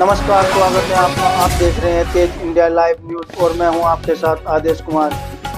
नमस्कार, स्वागत है आपका। आप देख रहे हैं तेज इंडिया लाइव न्यूज और मैं हूं आपके साथ आदेश कुमार।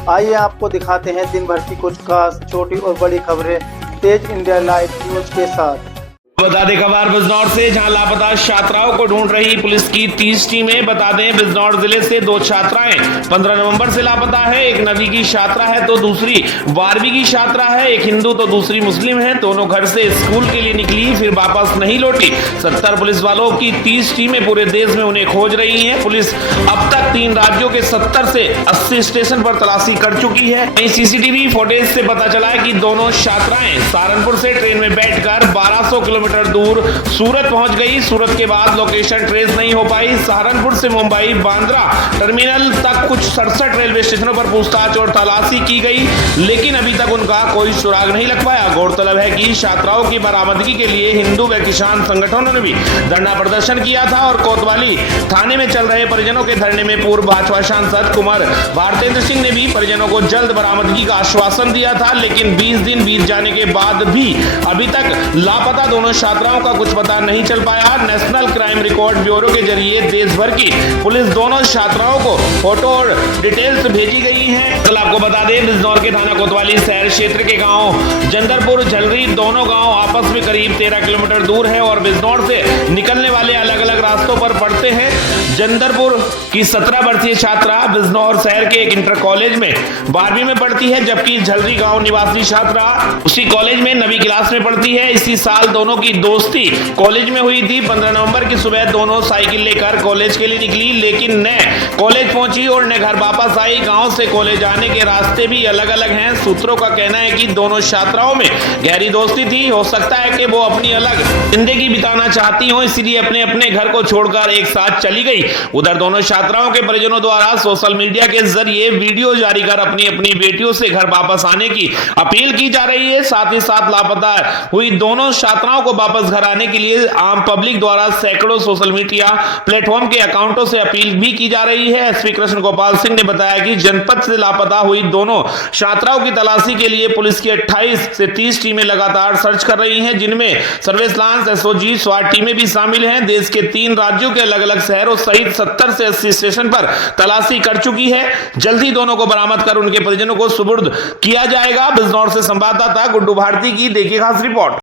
आइए आपको दिखाते हैं दिन भर की कुछ खास छोटी और बड़ी खबरें तेज इंडिया लाइव न्यूज के साथ। बता दें खबर बिजनौर से, जहां लापता छात्राओं को ढूंढ रही पुलिस की 30 टीमें। बता दें बिजनौर जिले से 2 छात्राएं 15 नवंबर से लापता है। एक नवी की छात्रा है तो दूसरी 12वीं की छात्रा है। एक हिंदू तो दूसरी मुस्लिम है। दोनों घर से स्कूल के लिए निकली, फिर वापस नहीं लौटी। 70 पुलिस वालों की 30 टीमें पूरे देश में उन्हें खोज रही है। पुलिस अब तक 3 राज्यों के 70 से 80 स्टेशन पर तलाशी कर चुकी है। वहीं सीसीटीवी फुटेज से पता चला है कि दोनों छात्राएं सहारनपुर से ट्रेन में बैठकर 1200 किलोमीटर दूर सूरत पहुंच गई। सूरत के बाद लोकेशन ट्रेस नहीं हो पाई। सहारनपुर से मुंबई बांद्रा टर्मिनल तक कुछ 67 रेलवे स्टेशनों पर पूछताछ और तलाशी की गई, लेकिन अभी तक उनका कोई सुराग नहीं लग पाया। गौरतलब है कि छात्राओं की बरामदगी के लिए हिंदू व किसान संगठनों ने भी धरना प्रदर्शन किया था और कोतवाली थाने में चल रहे परिजनों के धरने में पूर्व भाजपा सांसद कुमार भारतेंद्र सिंह ने भी परिजनों को जल्द बरामदगी का आश्वासन दिया था, लेकिन 20 दिन बीत जाने के बाद भी अभी तक लापता दोनों छात्राओं का कुछ पता नहीं चल पाया। नेशनल क्राइम रिकॉर्ड ब्यूरो के जरिए देश भर की पुलिस दोनों छात्राओं को फोटो और डिटेल्स भेजी गई है। कल आपको बता दें बिजनौर के थाना कोतवाली शहर क्षेत्र के गांव जंदरपुर झलरी दोनों गांव आपस में करीब 13 किलोमीटर दूर है और बिजनौर से निकलने वाले अलग अलग रास्तों पर पड़ते हैं। जंदरपुर की 17 वर्षीय छात्रा बिजनौर शहर के एक इंटर कॉलेज में 12वीं में पढ़ती है, जबकि झलरी गांव निवासी छात्रा उसी कॉलेज में 9वीं क्लास में पढ़ती है। इसी साल दोनों की दोस्ती कॉलेज में हुई थी। 15 नवंबर की सुबह दोनों साइकिल लेकर कॉलेज के लिए निकली, लेकिन न कॉलेज पहुंची और न घर वापस आई। गांव से कॉलेज आने के रास्ते भी अलग अलग हैं। सूत्रों का कहना है कि दोनों छात्राओं में गहरी दोस्ती थी। हो सकता है कि वो अपनी अलग जिंदगी बिताना चाहती हो, इसलिए अपने अपने घर को छोड़कर एक साथ चली गई। उधर दोनों छात्राओं के परिजनों द्वारा सोशल मीडिया के जरिए वीडियो जारी कर अपनी अपनी बेटियों से घर वापस आने की अपील की जा रही है। साथ ही साथ लापता हुई दोनों छात्राओं को वापस घर आने के लिए आम पब्लिक द्वारा सैकड़ों सोशल मीडिया प्लेटफॉर्म के अकाउंटों से अपील भी की जा रही है। एसपी कृष्ण गोपाल सिंह ने बताया कि जनपद से लापता हुई दोनों छात्राओं की तलाशी के लिए पुलिस की 28 से 30 टीमें लगातार सर्च कर रही हैं, जिनमें सर्विलांस, एसओजी, स्वाट टीमें भी शामिल हैं। देश के 3 राज्यों के अलग अलग शहरों सहित 70 से 80 स्टेशन पर तलाशी कर चुकी है। जल्द ही दोनों को बरामद कर उनके परिजनों को सुपुर्द किया जाएगा। बिजनौर से संवाददाता गुड्डू भारती की देखिए खास रिपोर्ट।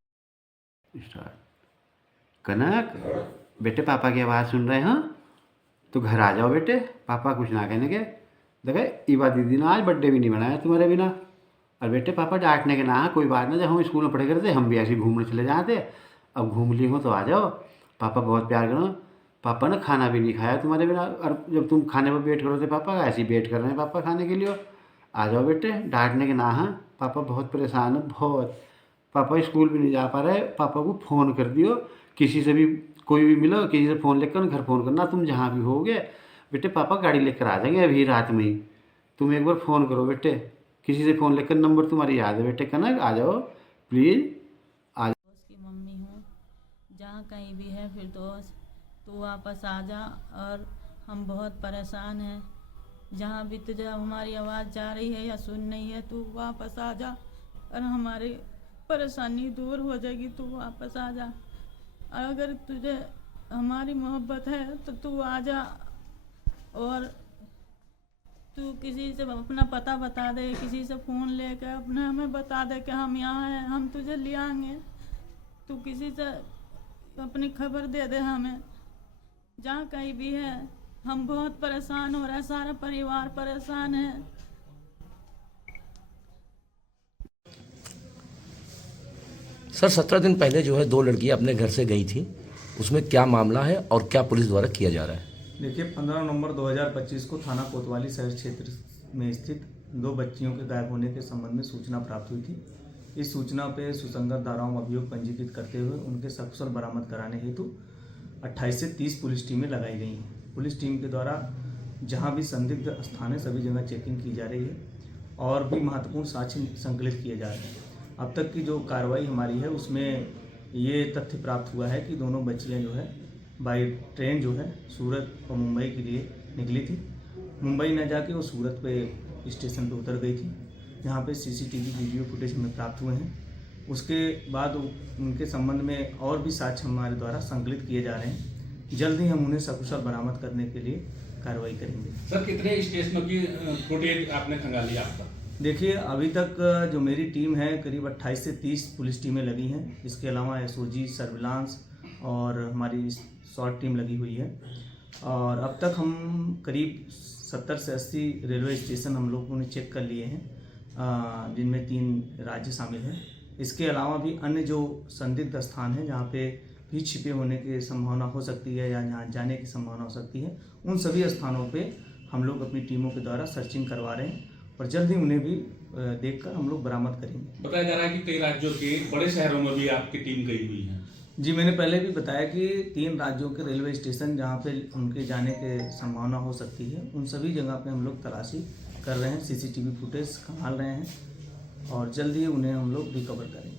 कनक बेटे, पापा की आवाज़ सुन रहे हैं? तो घर आ जाओ बेटे, पापा कुछ ना कहने के। देखे ईवा दीदी ने आज बर्थडे भी नहीं बनाया तुम्हारे बिना। और बेटे पापा डांटने के ना, कोई बात ना, जब हम स्कूल में पढ़े करते हम भी ऐसे घूमने चले जाते। अब घूम ली हो तो आ जाओ, पापा बहुत प्यार करो। पापा ने खाना भी नहीं खाया तुम्हारे बिना, और जब तुम खाने पर वेट करो तो पापा ऐसे ही वेट कर रहे हैं पापा खाने के लिए। आ जाओ बेटे, डांटने के ना। हाँ, पापा बहुत परेशान है, बहुत। पापा स्कूल भी नहीं जा पा रहे। पापा को फ़ोन कर दियो, किसी से भी कोई भी मिलो, किसी से फ़ोन लेकर घर फ़ोन करना, तुम जहाँ भी होगे बेटे। पापा गाड़ी लेकर आ जाएंगे अभी रात में ही। तुम एक बार फ़ोन करो बेटे, किसी से फ़ोन लेकर। नंबर तुम्हारी याद है बेटे कनक, आ जाओ प्लीज़। उसकी मम्मी हूँ, जहाँ कहीं भी है फिर दोस्त तू वापस आ जा। और हम बहुत परेशान हैं, जहाँ भी तुझे हमारी आवाज़ जा रही है या सुन रही है, तू वापस आ जा और हमारी परेशानी दूर हो जाएगी। तू वापस आ जा, और अगर तुझे हमारी मोहब्बत है तो तू आ जा। और तू किसी से अपना पता बता दे, किसी से फ़ोन लेकर अपना हमें बता दे कि हम यहाँ हैं, हम तुझे ले आएंगे। तू किसी से अपनी खबर दे दे हमें, जहाँ कहीं भी है। हम बहुत परेशान हो रहे हैं, सारा परिवार परेशान है। सर 17 दिन पहले जो है 2 लड़कियां अपने घर से गई थी, उसमें क्या मामला है और क्या पुलिस द्वारा किया जा रहा है? देखिए, 15 नवंबर 2025 को थाना कोतवाली शहर क्षेत्र में स्थित 2 बच्चियों के गायब होने के संबंध में सूचना प्राप्त हुई थी। इस सूचना पर सुसंगत धाराओं में अभियोग पंजीकृत करते हुए उनके सकुशल बरामद कराने हेतु 28 से 30 पुलिस टीमें लगाई गई हैं। पुलिस टीम के द्वारा जहां भी संदिग्ध स्थान है सभी जगह चेकिंग की जा रही है और भी महत्वपूर्ण साक्ष्य संकलित किए जा रहे हैं। अब तक की जो कार्रवाई हमारी है उसमें ये तथ्य प्राप्त हुआ है कि दोनों बच्चियां जो है बाई ट्रेन जो है सूरत और मुंबई के लिए निकली थी। मुंबई न जाके वो सूरत पे स्टेशन पे उतर गई थी, जहाँ पे सीसीटीवी वीडियो फुटेज हमें प्राप्त हुए हैं। उसके बाद उनके संबंध में और भी साक्ष्य हमारे द्वारा संकलित किए जा रहे हैं, जल्द ही हम उन्हें सकुशल बरामद करने के लिए कार्रवाई करेंगे। सर कितने स्टेशनों की फुटेज आपने खंगाली आप तक? देखिए अभी तक जो मेरी टीम है करीब 28 से 30 पुलिस टीमें लगी हैं। इसके अलावा एसओजी, सर्विलांस और हमारी शॉर्ट टीम लगी हुई है। और अब तक हम करीब 70 से 80 रेलवे स्टेशन हम लोगों ने चेक कर लिए हैं, जिनमें 3 राज्य शामिल हैं। इसके अलावा भी अन्य जो संदिग्ध स्थान हैं जहाँ पे भी छिपे होने की संभावना हो सकती है या जहाँ जाने की संभावना हो सकती है, उन सभी स्थानों पे हम लोग अपनी टीमों के द्वारा सर्चिंग करवा रहे हैं और जल्द ही उन्हें भी देखकर हम लोग बरामद करेंगे। बताया जा रहा है कि कई राज्यों के बड़े शहरों में भी आपकी टीम गई हुई है। जी, मैंने पहले भी बताया कि 3 राज्यों के रेलवे स्टेशन जहाँ पे उनके जाने की संभावना हो सकती है, उन सभी जगह पे हम लोग तलाशी कर रहे हैं, सीसीटीवी फुटेज खंगाल रहे हैं और जल्द ही उन्हें हम लोग रिकवर करेंगे।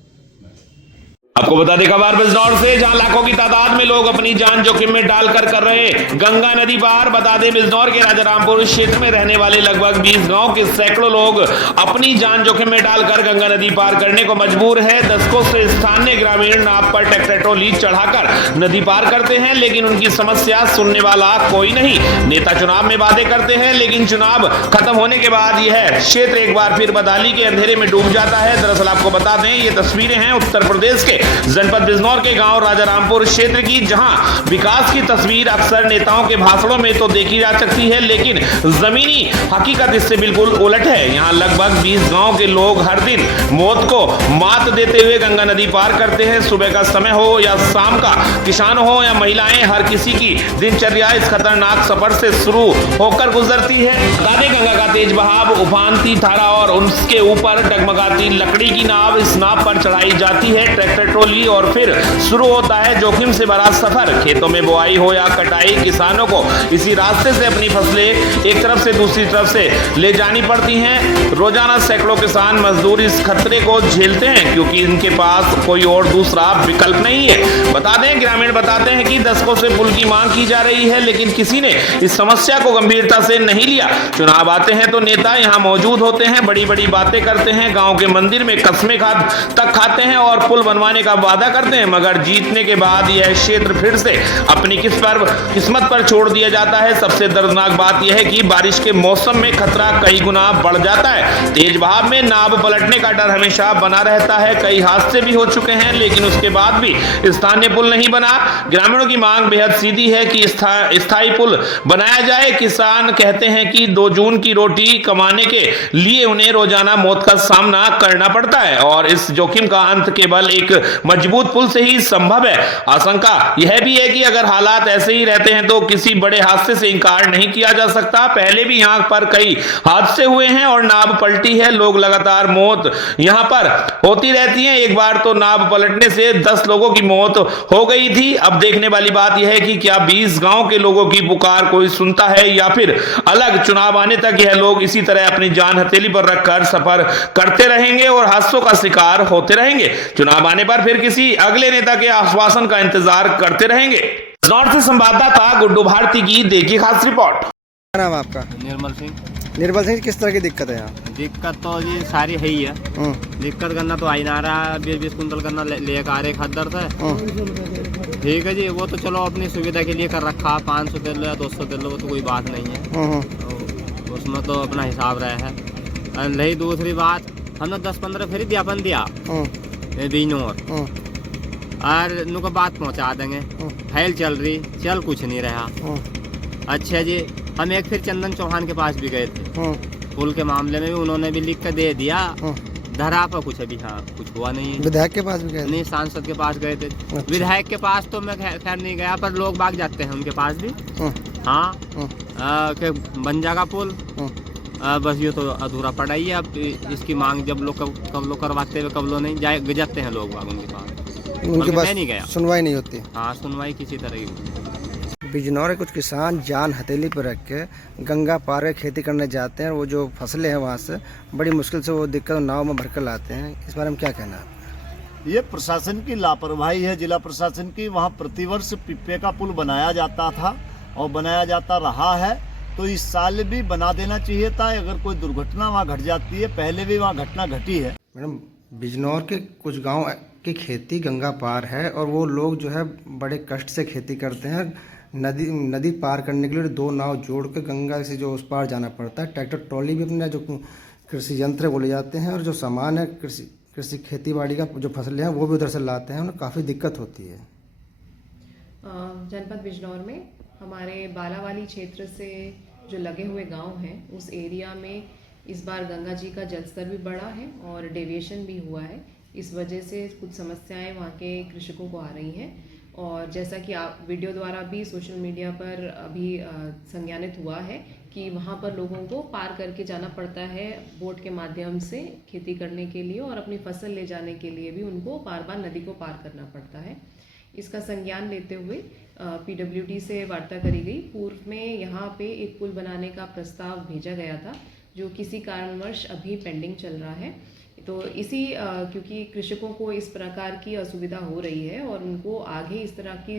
आपको बता दें खबर बिजनौर से, जहां लाखों की तादाद में लोग अपनी जान जोखिम में डालकर कर रहे गंगा नदी पार। बता दें बिजनौर के राजारामपुर क्षेत्र में रहने वाले लगभग 20 गांव के सैकड़ों लोग अपनी जान जोखिम में डालकर गंगा नदी पार करने को मजबूर है। दशकों से स्थानीय ग्रामीण नाव पर ट्रैक्टर ट्रॉली चढ़ाकर नदी पार करते हैं, लेकिन उनकी समस्या सुनने वाला कोई नहीं। नेता चुनाव में वादे करते हैं, लेकिन चुनाव खत्म होने के बाद यह क्षेत्र एक बार फिर बदहाली के अंधेरे में डूब जाता है। दरअसल आपको बता दें ये तस्वीरें हैं उत्तर प्रदेश के जनपद बिजनौर के गांव राजारामपुर क्षेत्र की, जहां विकास की तस्वीर अक्सर नेताओं के भाषणों में तो देखी जा सकती है, लेकिन जमीनी हकीकत इससे बिल्कुल उलट है। यहां लगभग 20 गांव के लोग हर दिन मौत को मात देते हुए गंगा नदी पार करते हैं। सुबह का समय हो या शाम का, किसान हो या महिलाएं, हर किसी की दिनचर्या इस खतरनाक सफर से शुरू होकर गुजरती है। बता दें गंगा का तेज बहाव, उफानती धारा और उसके ऊपर डगमगाती लकड़ी की नाव, इस नाव पर चढ़ाई जाती है ट्रैक्टर ट्रॉली और फिर शुरू होता है जोखिम से भरा सफर। खेतों में बुआई हो या कटाई, किसानों को इसी रास्ते से अपनी फसलें एक तरफ से दूसरी तरफ से ले जानी पड़ती हैं। रोजाना सैकड़ों किसान मजदूर इस खतरे को झेलते हैं, क्योंकि इनके पास कोई और दूसरा विकल्प नहीं है। बता दें ग्रामीण बताते हैं कि दशकों से पुल की मांग की जा रही है, लेकिन किसी ने इस समस्या को गंभीरता से नहीं लिया। चुनाव आते हैं तो नेता यहाँ मौजूद होते हैं, बड़ी बड़ी बातें करते हैं, गाँव के मंदिर में कस्में तक खाते हैं और पुल बनवाने का वादा करते हैं, मगर जीतने के बाद यह क्षेत्र फिर से अपनी किस्मत पर छोड़ दिया जाता है। सबसे दर्दनाक बात यह है कि बारिश के मौसम में खतरा कई गुना बढ़ जाता है। तेज बहाव में नाव पलटने का डर हमेशा बना रहता है। कई हादसे भी हो चुके हैं, लेकिन उसके बाद भी स्थानीय पुल नहीं बना। ग्रामीणों की मांग बेहद सीधी है कि स्थायी पुल बनाया जाए। किसान कहते हैं कि 2 जून की रोटी कमाने के लिए उन्हें रोजाना मौत का सामना करना पड़ता है और इस जोखिम का अंत केवल एक मजबूत पुल से ही संभव है। आशंका यह भी है कि अगर हालात ऐसे ही रहते हैं तो किसी बड़े हादसे से इंकार नहीं किया जा सकता। पहले भी यहाँ पर कई हादसे हुए हैं और नाव पलटी है। लोग लगातार मौत यहाँ पर होती रहती है। एक बार तो नाव पलटने से 10 लोगों की मौत हो गई थी। अब देखने वाली बात यह है कि क्या 20 गांव के लोगों की पुकार कोई सुनता है या फिर अलग चुनाव आने तक यह लोग इसी तरह अपनी जान हथेली पर रखकर सफर करते रहेंगे और हादसों का शिकार होते रहेंगे। चुनाव आने पर फिर किसी अगले नेता के आश्वासन का इंतजार करते रहेंगे। बिजनौर से संवाददाता गुड्डू भारती की देखिए खास रिपोर्ट। क्या नाम है आपका? निर्मल सिंह। निर्मल सिंह, किस तरह की दिक्कत है यहाँ? दिक्कत तो जी सारी है ही है। दिक्कत करना तो आई ना रहा, 20-20 कुंटल करना लेकर आ रहे खद्दर से। ठीक है जी, वो तो चलो अपनी सुविधा के लिए कर रखा, 500 दे लो या 200 दे लो, वो तो कोई बात नहीं है। तो उसमें तो अपना हिसाब रहा है। और रही दूसरी बात, हमने 10-15 फिर दियापन दिया बिजनौर और नुको बात पहुँचा देंगे। फैल चल रही, चल कुछ नहीं रहा। अच्छा जी, हम एक फिर चंदन चौहान के पास भी गए थे पुल के मामले में भी, उन्होंने भी लिख कर दे दिया। धरा पर कुछ अभी कुछ हुआ नहीं है। विधायक के पास भी गए? नहीं, सांसद के पास गए थे। अच्छा। विधायक के पास तो मैं खैर नहीं गया, पर लोग भाग जाते हैं उनके पास भी। हाँ, बन जाएगा पुल। बस ये तो अधूरा पड़ा ही है। अब इसकी मांग जब लोग कब लोग करवाते हुए कब लोग नहीं जाते हैं लोग उनके पास। उनके पास नहीं गया, सुनवाई नहीं होती। हाँ, सुनवाई किसी तरह की। बिजनौर के कुछ किसान जान हथेली पर रख के गंगा पार के खेती करने जाते हैं। वो जो फसलें हैं वहाँ से बड़ी मुश्किल से वो दिक्कत नाव में भरकर लाते हैं। इस बारे में क्या कहना है? ये प्रशासन की लापरवाही है, जिला प्रशासन की। वहाँ प्रतिवर्ष पिप्पे का पुल बनाया जाता था और बनाया जाता रहा है, तो इस साल भी बना देना चाहिए था। अगर कोई दुर्घटना वहाँ घट जाती है, पहले भी वहाँ घटना घटी है। मैडम, बिजनौर के कुछ गाँव की खेती गंगा पार है और वो लोग जो है बड़े कष्ट से खेती करते हैं। नदी पार करने के लिए 2 नाव जोड़ के गंगा से जो उस पार जाना पड़ता है। ट्रैक्टर ट्रॉली भी अपने जो कृषि यंत्र बोले जाते हैं और जो सामान है कृषि खेती बाड़ी का जो फसलें हैं वो भी उधर से लाते हैं, उन्हें काफ़ी दिक्कत होती है। जनपद बिजनौर में हमारे बालावाली क्षेत्र से जो लगे हुए गांव हैं उस एरिया में इस बार गंगा जी का जलस्तर भी बढ़ा है और डेविएशन भी हुआ है। इस वजह से कुछ समस्याएं वहाँ के कृषकों को आ रही हैं और जैसा कि आप वीडियो द्वारा भी सोशल मीडिया पर अभी संज्ञानित हुआ है कि वहाँ पर लोगों को पार करके जाना पड़ता है बोट के माध्यम से खेती करने के लिए और अपनी फसल ले जाने के लिए भी उनको बार बार नदी को पार करना पड़ता है। इसका संज्ञान लेते हुए PWD से वार्ता करी गई। पूर्व में यहाँ पे एक पुल बनाने का प्रस्ताव भेजा गया था जो किसी कारणवश अभी पेंडिंग चल रहा है। तो इसी क्योंकि कृषकों को इस प्रकार की असुविधा हो रही है और उनको आगे इस तरह की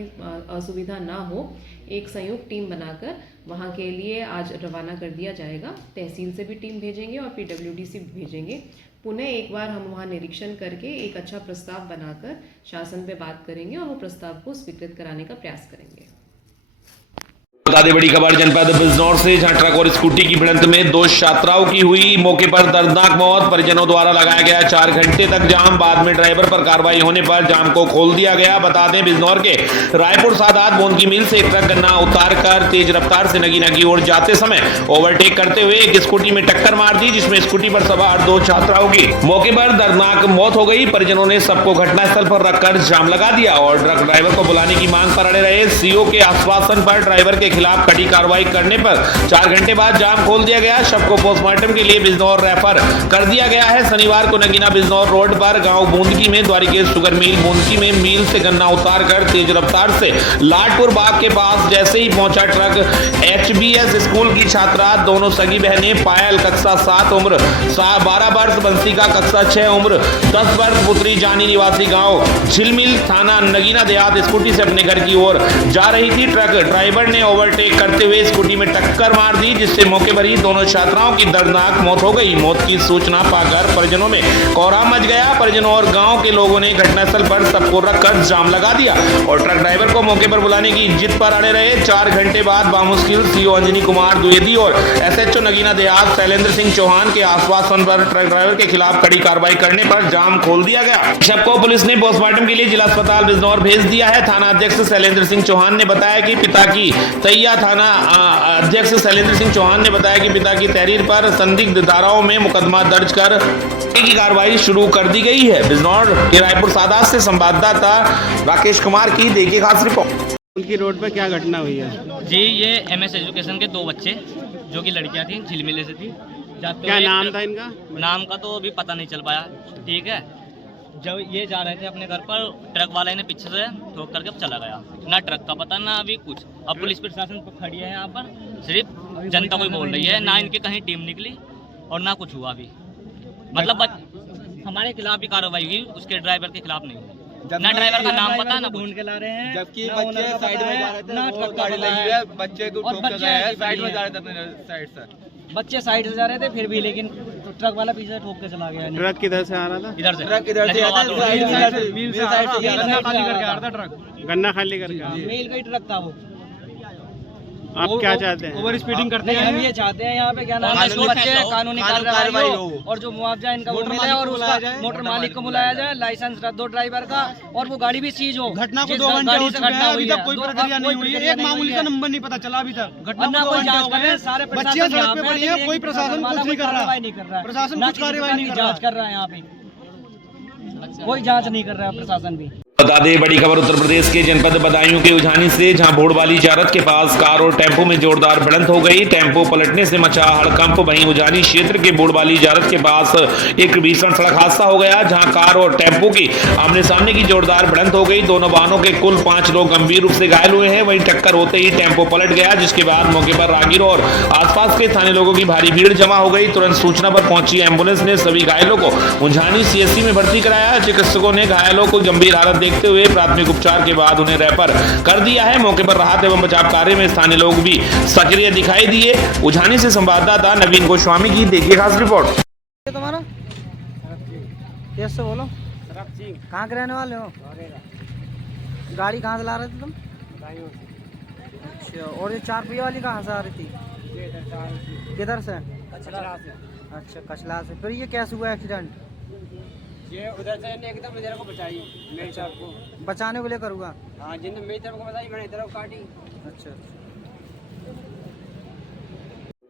असुविधा ना हो, एक संयुक्त टीम बनाकर वहाँ के लिए आज रवाना कर दिया जाएगा। तहसील से भी टीम भेजेंगे और PWD से भी भेजेंगे। पुनः एक बार हम वहाँ निरीक्षण करके एक अच्छा प्रस्ताव बनाकर शासन पे बात करेंगे और वो प्रस्ताव को स्वीकृत कराने का प्रयास करेंगे। बता दें बड़ी खबर जनपद बिजनौर से, जहां ट्रक और स्कूटी की भिड़ंत में 2 छात्राओं की हुई मौके पर दर्दनाक मौत। परिजनों द्वारा लगाया गया 4 घंटे तक जाम, बाद में ड्राइवर पर कार्रवाई होने पर जाम को खोल दिया गया। बता दें बिजनौर के रायपुर सादात बोन की मिल से एक ट्रक गन्ना उतार कर तेज रफ्तार से नगीना की ओर जाते समय ओवरटेक करते हुए एक स्कूटी में टक्कर मार दी, जिसमें स्कूटी पर सवार 2 छात्राओं की मौके पर दर्दनाक मौत हो गई। परिजनों ने सबको घटनास्थल पर रखकर जाम लगा दिया और ट्रक ड्राइवर को बुलाने की मांग पर अड़े रहे। CO के आश्वासन पर ड्राइवर के खिलाफ कड़ी कार्रवाई करने पर 4 घंटे बाद जाम खोल दिया गया। शव को पोस्टमार्टम के लिए बिजनौर रेफर कर दिया गया है। शनिवार को नगीना बिजनौर रोड पर गांव बूंदकी में द्वारिकेश शुगर मिल बूंदकी में मिल से गन्ना उतार कर तेज रफ्तार से लाटपुर बाग के पास जैसे ही पहुंचा ट्रक HBS स्कूल की छात्रा दोनों सगी बहनें पायल कक्षा 7 उम्र 12 वर्ष, बंसिका कक्षा 6 उम्र 10 वर्ष पुत्री जानी निवासी गांव झिलमिल थाना नगीना देहात स्कूटी से अपने घर की ओर जा रही थी। ट्रक ड्राइवर ने ओवरटेक करते हुए स्कूटी में टक्कर मार दी, जिससे मौके पर ही दोनों छात्राओं की दर्दनाक मौत हो गई। मौत की सूचना पाकर परिजनों में कोहराम मच गया। परिजनों और गांव के लोगों ने घटनास्थल पर सबको रखकर जाम लगा दिया और ट्रक ड्राइवर को मौके पर बुलाने की जिद पर अड़े रहे। 4 घंटे बाद बामुश्किल CO अंजनी कुमार द्विवेदी और SHO नगीना देहात शैलेंद्र सिंह चौहान के आश्वासन पर ट्रक ड्राइवर के खिलाफ कड़ी कार्रवाई करने पर जाम खोल दिया गया। शव को पुलिस ने पोस्टमार्टम के लिए जिला अस्पताल बिजनौर भेज दिया है। थाना अध्यक्ष शैलेंद्र सिंह चौहान ने बताया कि पिता की तहरीर पर संदिग्ध धाराओं में मुकदमा दर्ज कर की कार्रवाई शुरू कर दी गई है। बिजनौर के रायपुर सादात से संवाददाता राकेश कुमार की देखिए खास रिपोर्ट। उनकी रोड पर क्या घटना हुई है? जी ये MS एजुकेशन के 2 बच्चे जो कि लड़कियां थी झिलमिले से थी। क्या नाम था इनका? नाम का तो अभी पता नहीं चल पाया। ठीक है, जब ये जा रहे थे अपने घर पर, ट्रक वाले ने पीछे से ठोक करके चला गया। ना ट्रक का पता ना अभी कुछ। अब पुलिस प्रशासन खड़ी है यहाँ पर, सिर्फ जनता कोई बोल रही है, ना इनकी कहीं टीम निकली और ना कुछ हुआ अभी। मतलब हमारे खिलाफ भी कार्रवाई हुई, उसके ड्राइवर के खिलाफ नहीं हुई। ना ड्राइवर का नाम पता ना ढूंढ के ला रहे हैं, जबकि बच्चे साइड में जा रहे थे, ना ट्रक गाड़ी लगी है, बच्चे को ठोक कर गए हैं, साइड में जा रहे थे अपने साइड से। बच्चे साइड से जा रहे थे फिर भी, लेकिन ट्रक वाला पीछे ठोक के चला गया। ट्रक किधर से आ रहा था? इधर से। ट्रक इधर से आता था, गन्ना खाली करके आ रहा था ट्रक। गन्ना खाली करके मेल का ही ट्रक था वो। आप क्या चाहते हैं? ओवर स्पीडिंग करते हैं। हम ये चाहते हैं यहाँ पे क्या नाम है, बच्चे कानूनी कार्रवाई हो और जो मुआवजा इनका वो मिले और उसका मोटर मालिक को बुलाया जाए, लाइसेंस रद्द हो ड्राइवर का और वो गाड़ी भी सीज हो। घटना को 2 घंटे हो चुके हैं, अभी तक कोई प्रक्रिया नहीं हुई है। एक मामूली का नंबर नहीं पता चला अभी तक। घटना को जांच कर रहे हैं सारे, बच्चियां सड़क पे पड़ी है, कोई प्रशासन कुछ नहीं कर रहा। प्रशासन कुछ कार्रवाई नहीं जांच कर रहा है, यहाँ पे कोई जांच नहीं कर रहा है प्रशासन भी। बता दें बड़ी खबर उत्तर प्रदेश के जनपद बदायूं के उझानी से, जहां भोड़वाली जारत के पास कार और टेम्पो में जोरदार भिड़ंत हो गई। टेम्पो पलटने से मचा हड़कंप। वहीं उझानी क्षेत्र के भोड़वाली जारत के पास एक भीषण सड़क हादसा हो गया, जहां कार और टेम्पो की आमने सामने की जोरदार भिड़ंत हो गई। दोनों वाहनों के कुल 5 लोग गंभीर रूप से घायल हुए हैं। वहीं टक्कर होते ही टेम्पो पलट गया, जिसके बाद मौके पर राहगीरों और आसपास के स्थानीय लोगों की भारी भीड़ जमा हो गई। तुरंत सूचना पर पहुंची एम्बुलेंस ने सभी घायलों को उझानी CSC में भर्ती कराया। चिकित्सकों ने घायलों को गंभीर हालत देखते हुए प्राथमिक उपचार के बाद उन्हें रेफर कर दिया है। मौके पर राहत एवं बचाव कार्य में स्थानीय लोग भी सक्रिय दिखाई दिए। उझानी से संवाददाता नवीन गोस्वामी की देखिए खास रिपोर्ट। तुम्हारा कैसे बोलो, कहाँ के रहने वाले हो? गाड़ी कहाँ से ला रहे थे तुम? अच्छा, और ये 4 पहिया वाली कहाँ से आ रही थी? किधर से? अच्छा, कचला से। फिर ये कैसे हुआ एक्सीडेंट? ये उधर से एकदम इधर को बचाई, मेरी तरफ को बचाने को लेकर हुआ? हाँ, जिन्होंने मेरी तरफ को बचाई मैंने इधर को काटी। अच्छा।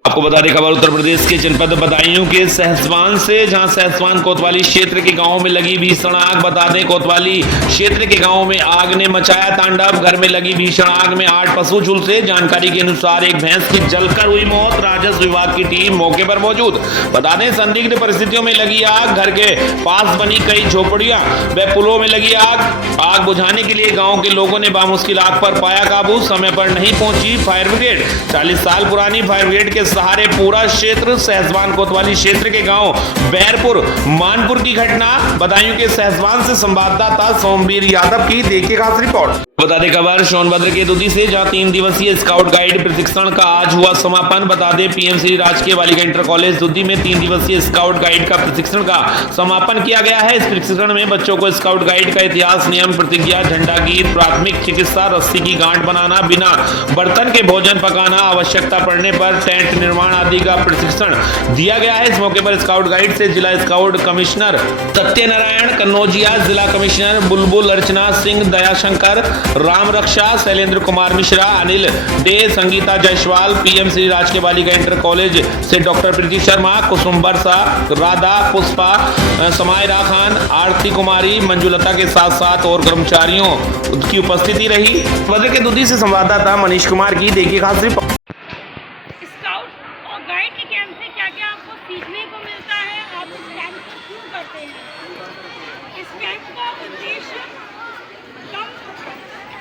आपको बता दें खबर उत्तर प्रदेश के जनपद बदायूं के सहसवान से, जहां सहसवान कोतवाली क्षेत्र के गांव में लगी भीषण आग। बता दें कोतवाली क्षेत्र के गांव में आग ने मचाया तांडव। घर में लगी भीषण आग में 8 पशु झुलसे। जानकारी के अनुसार एक भैंस की जलकर हुई मौत। राजस्व विभाग की टीम मौके पर मौजूद। बता दें संदिग्ध परिस्थितियों में लगी आग। घर के पास बनी कई झोपड़ियां व पुलों में लगी आग बुझाने के लिए गाँव के लोगों ने बामुश्किल आग पर पाया काबू। समय पर नहीं पहुंची फायर ब्रिगेड। 40 साल पुरानी फायर ब्रिगेड के सहारे पूरा क्षेत्र सहसवान कोतवाली क्षेत्र के गांव बैरपुर मानपुर की घटना। बदायूं के सहसवान से संवाददाता सोमवीर यादव की देखिए खास रिपोर्ट। बता दें खबर सोनभद्र के दुदी से, जहां 3 दिवसीय स्काउट गाइड प्रशिक्षण का आज हुआ समापन। बता दें पीएमसी राजकीय बालिका इंटर कॉलेज दुदी में 3 दिवसीय स्काउट गाइड का प्रशिक्षण का समापन किया गया है। इस प्रशिक्षण में बच्चों को स्काउट गाइड का इतिहास, नियम, प्रतिज्ञा, झंडा गीत, प्राथमिक चिकित्सा, रस्सी की गांठ बनाना, बिना बर्तन के भोजन पकाना, आवश्यकता पड़ने पर टेंट निर्माण आदि का प्रशिक्षण दिया गया है। इस मौके पर स्काउट गाइड से जिला स्काउट कमिश्नर सत्यनारायण कन्नौजिया, जिला कमिश्नर बुलबुल अर्चना सिंह, दयाशंकर, राम रक्षा, शैलेंद्र कुमार मिश्रा, अनिल डे, संगीता जायसवाल, पीएमसी राजकीय बालिका इंटर कॉलेज से डॉक्टर प्रीति शर्मा, कुसुम बरसा, राधा, पुष्पा, समायरा खान, आरती कुमारी, मंजुलता के साथ साथ और कर्मचारियों की उपस्थिति रही। वजह के दुदी से संवाददाता मनीष कुमार की देखिए खास रिपोर्ट। स्काउट और गाइड के कैंप से क्या-क्या आपको सीखने को मिलता है? आप इस कैंप को क्यों करते हैं? इस कैंप का उद्देश्य कम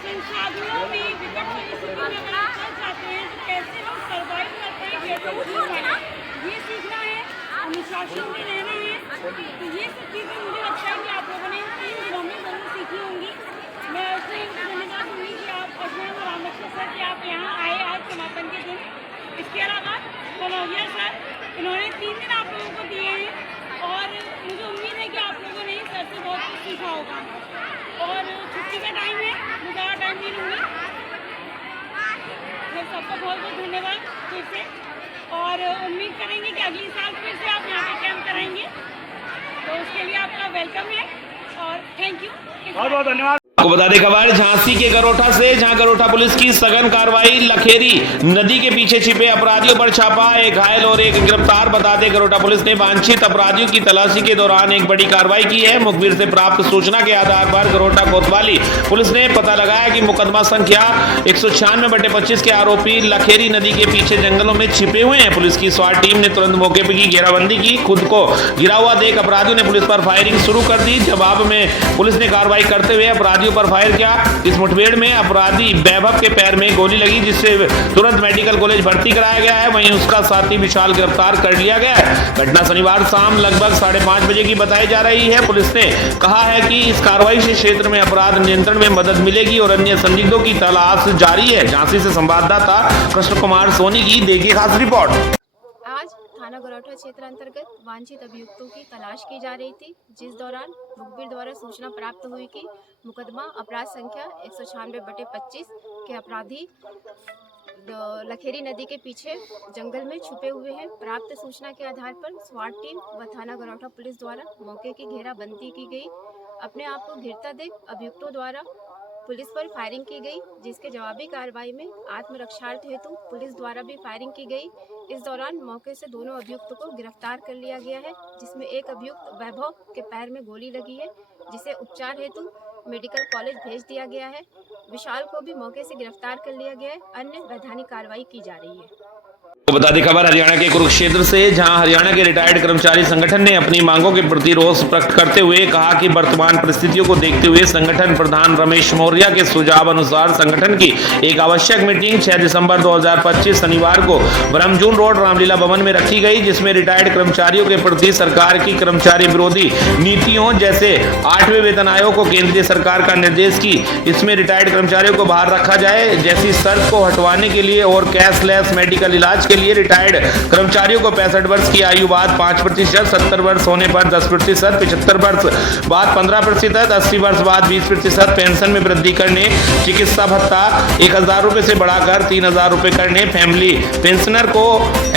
संसाधनों में विकट परिस्थितियों में अगर आप फंस जाते हैं तो कैसे हम सर्वाइव कर पाएं, कैसे जी पाएं, ये सीखना है। अनुशासन में रहना है। तो ये सब चीज़ें मुझे लगता है कि आप लोगों ने 3 दिनों में ज़रूर सीखी होंगी। मैं उससे धन्यवाद दूँगी कि आप अजमेर और रामरक्षा सर कि आप यहाँ आए आज समापन के दिन। इसके अलावा कन्नौजिया सर, इन्होंने 3 दिन आप लोगों को दिए हैं और मुझे उम्मीद है कि आप लोगों ने सर से बहुत कुछ सीखा होगा। और छुट्टी का टाइम है, मैं ज़्यादा टाइम नहीं लूँगी। मैं सबका बहुत बहुत धन्यवाद फिर से, और उम्मीद करेंगे कि अगले साल फिर से आप यहाँ पे कैंप कराएंगे, तो उसके लिए आपका वेलकम है और थैंक यू। बहुत बहुत धन्यवाद। आपको बता दें खबर झांसी के गरोठा से, जहां गरोठा पुलिस की सघन कार्रवाई। लखेरी नदी के पीछे छिपे अपराधियों पर छापा, एक घायल और एक गिरफ्तार। बता दें गरोठा पुलिस ने वांछित अपराधियों की तलाशी के दौरान एक बड़ी कार्रवाई की है। मुखबिर से प्राप्त सूचना के आधार पर गरोठा कोतवाली पुलिस ने पता लगाया कि मुकदमा संख्या 196/25 के आरोपी लखेरी नदी के पीछे जंगलों में छिपे हुए हैं। पुलिस की स्वाट टीम ने तुरंत मौके पर की घेराबंदी की। खुद को गिरा हुआ देख अपराधियों ने पुलिस पर फायरिंग शुरू कर दी। जवाब में पुलिस ने कार्रवाई करते हुए अपराधियों पर फायर किया। इस मुठभेड़ में अपराधी वैभव के पैर में गोली लगी, जिससे तुरंत मेडिकल कॉलेज भर्ती कराया गया है। वहीं उसका साथी विशाल गिरफ्तार कर लिया गया है। घटना शनिवार शाम लगभग 5:30 बजे की बताई जा रही है। पुलिस ने कहा है कि इस कार्रवाई से क्षेत्र में अपराध नियंत्रण में मदद मिलेगी और अन्य संदिग्धों की तलाश जारी है। झांसी से संवाददाता कृष्ण कुमार सोनी की देखिए खास रिपोर्ट। आज थाना गरोठा क्षेत्र अंतर्गत वांछित अभियुक्तों की तलाश की जा रही थी, जिस दौरान मुखबिर द्वारा सूचना प्राप्त हुई कि मुकदमा अपराध संख्या 196/25 के अपराधी लखेरी नदी के पीछे जंगल में छुपे हुए हैं। प्राप्त सूचना के आधार पर स्वाट टीम व थाना गरोठा पुलिस द्वारा मौके की घेराबंदी की गई। अपने आप को घिरता देख अभियुक्तों द्वारा पुलिस पर फायरिंग की गई, जिसके जवाबी कार्रवाई में आत्मरक्षार्थ हेतु पुलिस द्वारा भी फायरिंग की गई। इस दौरान मौके से दोनों अभियुक्तों को गिरफ्तार कर लिया गया है, जिसमें एक अभियुक्त वैभव के पैर में गोली लगी है, जिसे उपचार हेतु मेडिकल कॉलेज भेज दिया गया है। विशाल को भी मौके से गिरफ्तार कर लिया गया है। अन्य वैधानिक कार्रवाई की जा रही है। तो बता दें खबर हरियाणा के कुरुक्षेत्र से, जहां हरियाणा के रिटायर्ड कर्मचारी संगठन ने अपनी मांगों के प्रति रोष प्रकट करते हुए कहा कि वर्तमान परिस्थितियों को देखते हुए संगठन प्रधान रमेश मौर्य के सुझाव अनुसार संगठन की एक आवश्यक मीटिंग 6 दिसंबर 2025 शनिवार को ब्रह्मजून रोड रामलीला भवन में रखी गई, जिसमें रिटायर्ड कर्मचारियों के प्रति सरकार की कर्मचारी विरोधी नीतियों जैसे 8वें वेतन आयोग को केंद्रीय सरकार का निर्देश की इसमें रिटायर्ड कर्मचारियों को बाहर रखा जाए जैसी शर्त को हटवाने के लिए और कैशलेस मेडिकल इलाज के लिए रिटायर्ड कर्मचारियों को 65 वर्ष की आयु बाद 5%, 70 वर्ष होने पर 10%, 75 वर्ष बाद 15%, 80 वर्ष बाद 20% पेंशन में वृद्धि करने, चिकित्सा भत्ता 1000 रुपए से बढ़ाकर 3000 रुपए करने, फैमिली पेंशनर को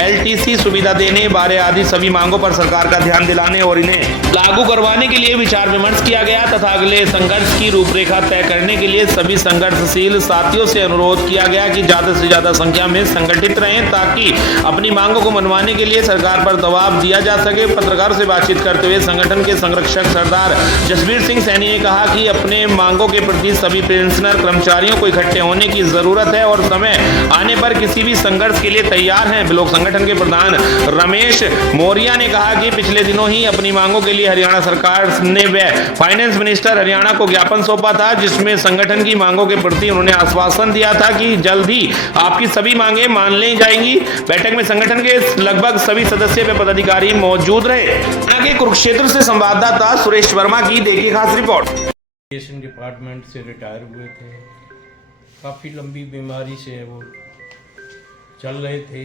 LTC सुविधा देने, बारे आदि सभी मांगों पर सरकार का ध्यान दिलाने और इन्हें लागू करवाने के लिए विचार विमर्श किया गया तथा अगले संघर्ष की रूपरेखा तय करने के लिए सभी संघर्षशील साथियों से अनुरोध किया गया कि ज्यादा से ज्यादा संख्या में संगठित रहें ताकि अपनी मांगों को मनवाने के लिए सरकार पर दबाव दिया जा सके। पत्रकारों से बातचीत करते हुए संगठन के संरक्षक सरदार जसवीर सिंह सैनी ने कहा कि अपने मांगों के प्रति सभी पेंशनर कर्मचारियों को इकट्ठे होने की जरूरत है और समय आने पर किसी भी संघर्ष के लिए तैयार हैं। ब्लॉक संगठन के प्रधान रमेश मौर्य ने कहा कि पिछले दिनों ही अपनी मांगों के लिए हरियाणा सरकार ने व फाइनेंस मिनिस्टर हरियाणा को ज्ञापन सौंपा था, जिसमें संगठन की मांगों के प्रति उन्होंने आश्वासन दिया था कि जल्द ही आपकी सभी मांगें मान ली जाएंगी। बैठक में संगठन के लगभग सभी सदस्य व पदाधिकारी मौजूद रहे। आगे कुरुक्षेत्र से संवाददाता सुरेश वर्मा की देखिए खास रिपोर्ट। एजुकेशन डिपार्टमेंट से रिटायर हुए थे, काफ़ी लंबी बीमारी से वो चल रहे थे,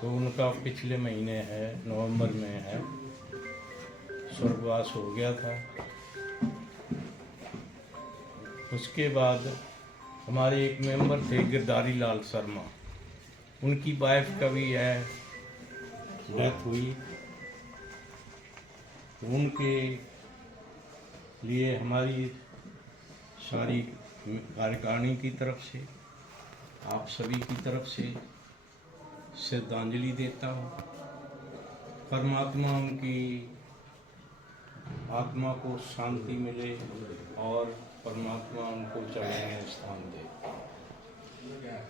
तो उनका पिछले महीने है नवंबर में है स्वर्गवास हो गया था। उसके बाद हमारे एक मेंबर थे गिरधारी लाल शर्मा, उनकी वाइफ का भी है डेथ हुई। उनके लिए हमारी सारी कार्यकारिणी की तरफ से, आप सभी की तरफ से श्रद्धांजलि देता हूँ। परमात्मा उनकी आत्मा को शांति मिले और परमात्मा उनको चढ़ने स्थान दे।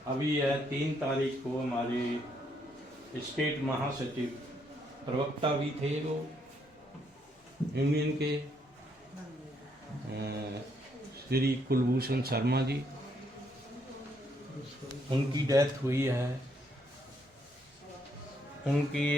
अभी यह 3 तारीख को हमारे स्टेट महासचिव प्रवक्ता भी थे वो यूनियन के श्री कुलभूषण शर्मा जी, उनकी डेथ हुई है। उनकी